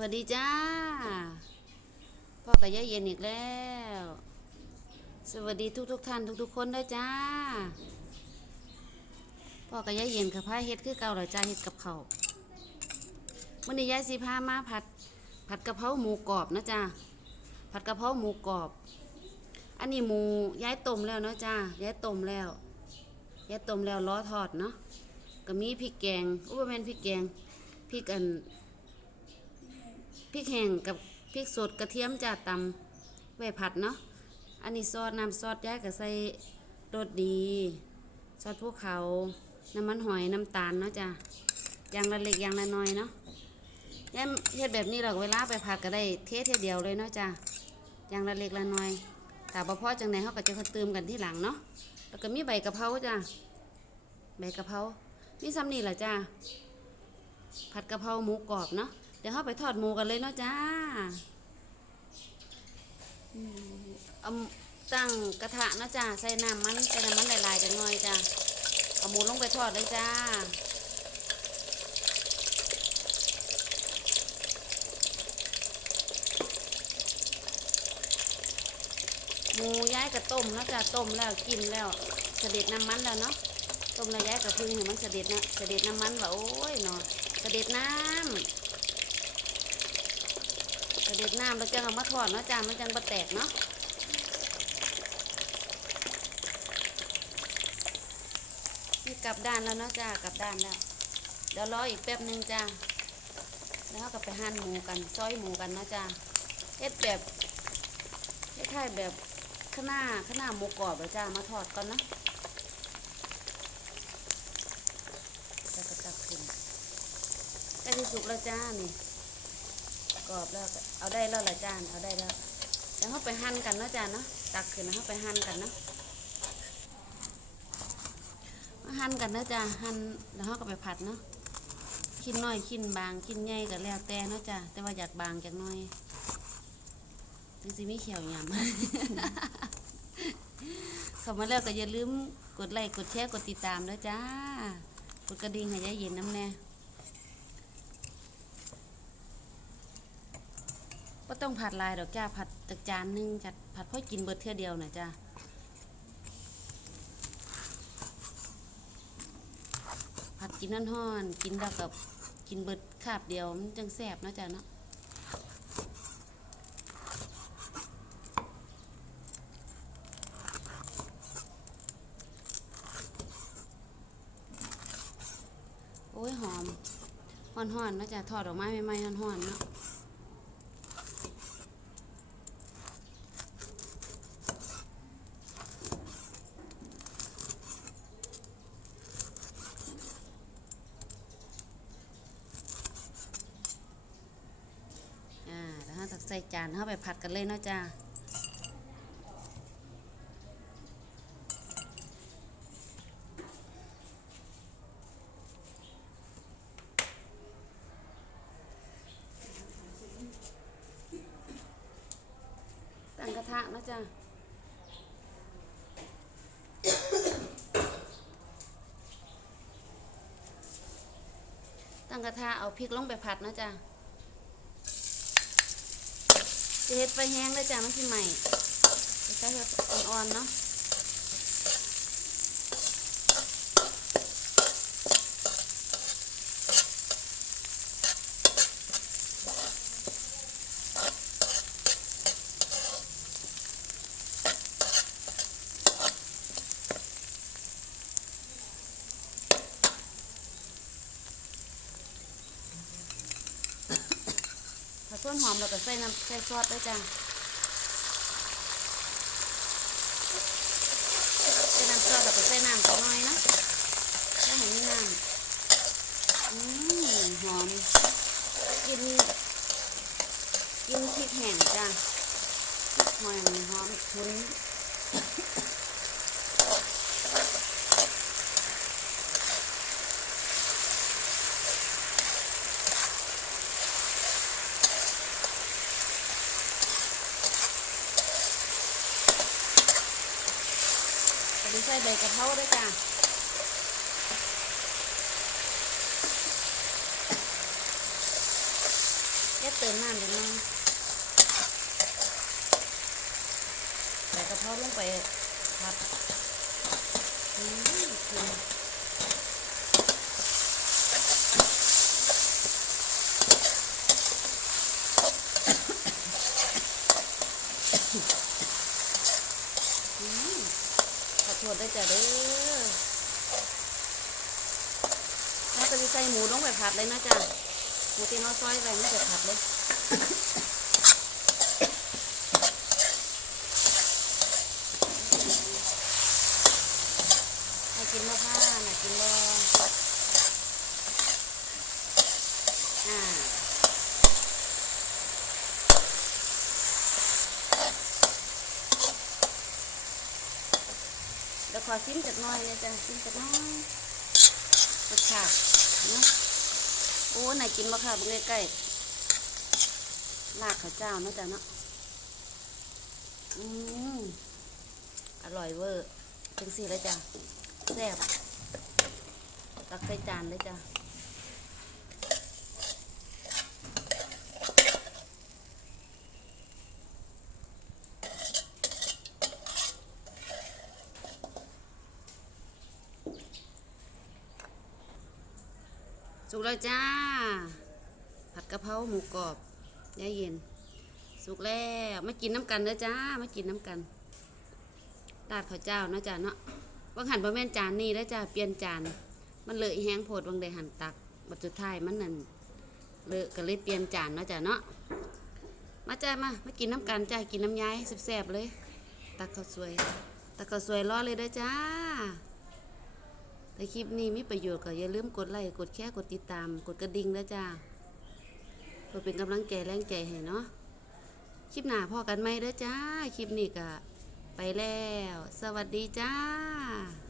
วัสดีจ้า พ่อกับย่าเย็นอีกแล้ว สวัสดีทุกทุกๆท่านทุกทุกๆคนด้วยจ้า พ่อกับย่าเย็นกับพาเฮ็ดคือเก่าเหรอจ้าเฮ็ดกับเขาวมื่อนี้ยายสีพามาผัด ผัดกะเพราหมูกรอบนะจ้าผัดกะเพราหมูกรอบ อันนี้หมูย้ายต้มแล้วเนาะจ้าย้ายต้มแล้วย้ายต้มแล้วล้อทอดเนาะก็มีพริกแกงอุปแมนพริกแกงพริกอัน พริกแห้งกับพริกสดกระเทียมจ้าตำไว้ผัดเนาะอันนี้ซอสน้ำซอสย้ายก็ใส่รสดี ซอสภูเขาน้ำมันหอยน้ำตาลเนาะจ้าอย่างละเล็กอย่างละน้อยเนาะย้าเฮ็ดแบบนี้เราเวลาไปผัดก็ได้เทสเทเดียวเลยเนาะจ้าอย่างละเล็กละน้อยแต่บ่พอจังไหนเขาก็จะเติมกันที่หลังเนาะแล้วก็มีใบกะเพราจ้าใบกะเพรามีซ้ำนี่แหละจ้าผัดกะเพราหมูกรอบเนาะ ดี๋ยวเราไปทอดหมูกันเลยเนาะจ้าเอาตั้งกระทะเนาะจ้าใส่น้ำมันใส่น้ำมันหลายๆจังหน่อยจ้าเอาหมูลงไปทอดเลยจ้าหมูย้ายกับต้มแล้วจ้าต้มแล้วกินแล้วเสด็จน้ำมันแล้วเนาะต้มแล้วย้ายกับพึ่งให้มันเสด็จนะเสด็จน้ำมันว่าโอ้ยเนาะเสด็จน้ำ กระเด็ดน้ำแล้วจังเอามาทอดเนาะจ้ามันจังบะแตกเนาะนี่กลับด้านแล้วเนาะจ้ากลับด้านแล้วเดี๋ยวรออีกแป๊บหนึงจ้าแล้วก็ไปหั่นหมูกันซอยหมูกันเนาะจ้าเฮ็ดแบบคล้ายๆแบบข้างหน้าข้างหน้าหมูกรอบเลยจ้ามาทอดก่อนนะแล้วก็ตักขึ้นใกล้ที่สุกแล้วจ้านี่ อบแล้วเอาได้แล้วละจานเอาได้แล้วเดี๋ยวเขาไปหั่นกันเนาะจานเนาะตักขึ้นแล้วเขาไปหั่นกันเนาะมาหั่นกันเนาะจ้าหั่นแล้วเขาก็ไปผัดเนาะชิ้นน้อยชิ้นบางชิ้นใหญ่ก็แล้วแต่เนาะจ้าแต่ว่าอยากบางจักน้อยถึงสิมีเขียวหยำเข้ามาแล้วก็อย่าลืมกดไลค์กดแชร์กดติดตามเด้อจ้ากดกระดิ่งให้ยายเย็นน้ำแน่ ก็ต้องผัดลายดอกจ้าผัดจากจานหนึงจัดผัดพ่อกินเบิดเท่อเดียวนะจ้าผัดกินนั่นห้อนๆกินแล้วกับกินเบิดคาบเดียวมันจังแสบนะจ้าเนาะโอ้ยหอมห่อนๆนะจ้าทอดออกมาใหม่ๆห่อนๆเนาะ อ่าแล้วเราตักใส่จานเข้าไปผัดกันเลยเนาะจ้าตั้งกระทะนะจ้าตั้งกระทะเอาพริกลงไปผัดนะจ้า จะเฮ็ดไฟแห้งเลยจ้ะมันสิใหม่จะใช้เฮ็ดอ่อนๆเนาะ ถ้าต้นหอมเราก็ใส่น้ำใส่ซอสด้วยจ้ะใส่น้ำซอสเราก็ใส่น้ำสักหน่อยนะใส่ให้มีน้ำอืมหอมกินกินพริกแห้งจ้ะพริกหอยหอมชุน ใส่ใบกะเพราด้วยจ้ะเฮ็ดเติมน้ำนิดนึงใส่กระเพราลงไปผัดอืมกินอืมขอโท เด้อแล้วก็จะใส่หมูลงไปผัดเลยนะจ๊ะ หมูที่เราซอยไว้ไม่เดือดผัดเลยให้กินบ่ผ้าน่ะกินบ่อ่าเดี๋ยวขอชิมจักหน่อยเนี่ยจ้ะชิมจักหน่อยรสชาติเนาะโอ้ไหนกินบ่ค่ะเบิ่งใกล้ๆลากข้าวเจ้าเนาะจ้ะเนาะอืมอร่อยเวอร์จังสี่เลยจ้ะแซ่บตักใส่จานเลยจ้ะ สุกแล้วจ้า ผัดกะเพราหมูกรอบยายเย็น สุกแล้วมากินน้ำกันเด้อจ้า มากินน้ำกันตาดข้าวเจ้าเนาะจ้าเนาะบางหันบ่แม่นจานนี้แล้วจ้าเปลี่ยนจาน มันเลอะแห้งโพดบางใดหันตักบัดสุดท้ายมันนั่นเลอะก็เลยเปลี่ยนจานเนาะจ้าเนาะมาจ้ามามากินน้ำกันจ้ากินน้ำย้ายแซ่บๆเลย ตักข้าวสวย ตักข้าวสวยรอเลยเด้อจ้า ถ้าคลิปนี้มีประโยชน์ก็อย่าลืมกดไลค์กดแชร์กดติดตาม กดกระดิ่งนะจ้าเพื่อเป็นกำลังใจแรงใจให้เนาะคลิปหน้าพอกันไหมเด้อจ้า คลิปนี้ก็ไปแล้ว สวัสดีจ้า